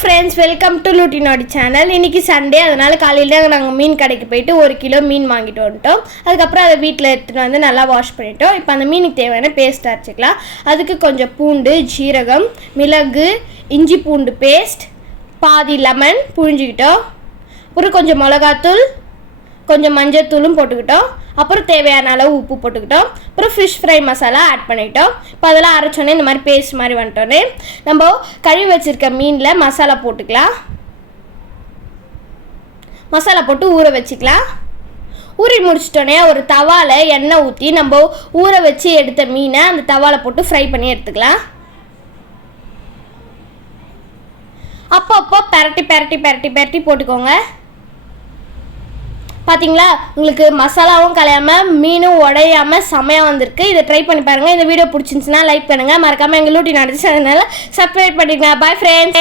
Friends, welcome to லூட்டினோடி channel. இன்றைக்கி Sunday, அதனால் காலையில் நாங்கள் மீன் கடைக்கு போயிட்டு 1 கிலோ மீன் வாங்கிட்டு வந்துட்டோம். அதுக்கப்புறம் அதை வீட்டில் எடுத்துகிட்டு வந்து நல்லா வாஷ் பண்ணிட்டோம். இப்போ அந்த மீனுக்கு தேவையான பேஸ்ட் அரைச்சிக்கலாம். அதுக்கு கொஞ்சம் பூண்டு, ஜீரகம், மிளகு, இஞ்சி பூண்டு பேஸ்ட், பாதி லெமன் புழிஞ்சிக்கிட்டோம். அப்புறம் கொஞ்சம் மிளகாத்தூள், கொஞ்சம் மஞ்சள் போட்டுக்கிட்டோம். அப்புறம் தேவையான அளவு உப்பு போட்டுக்கிட்டோம். அப்புறம் ஃபிஷ் ஃப்ரை மசாலா ஆட் பண்ணிட்டோம். இப்போ அதெல்லாம் அரைச்சோன்னே இந்த மாதிரி பேஸ்ட் மாதிரி வந்துட்டோன்னே நம்ம கழுவி வச்சுருக்க மீனில் மசாலா போட்டுக்கலாம். மசாலா போட்டு ஊற வச்சுக்கலாம். ஊறி முடிச்சிட்டோன்னே ஒரு தவாவில் எண்ணெய் ஊற்றி நம்ம ஊற வச்சு எடுத்த மீனை அந்த தவாவில் போட்டு ஃப்ரை பண்ணி எடுத்துக்கலாம். அப்பப்போ பெரட்டி பெரட்டி பெரட்டி பெரட்டி போட்டுக்கோங்க. பார்த்தீங்களா, உங்களுக்கு மசாலாவும் கலையாமல் மீனும் உடையாமல் செமையாக வந்திருக்கு. இதை ட்ரை பண்ணி பாருங்கள். இந்த வீடியோ பிடிச்சிருந்துச்சுன்னா லைக் பண்ணுங்கள். மறக்காமல் எங்கள் லூட்டினோடி சேனலை சப்ஸ்கிரைப் பண்ணிடுங்க. Bye friends.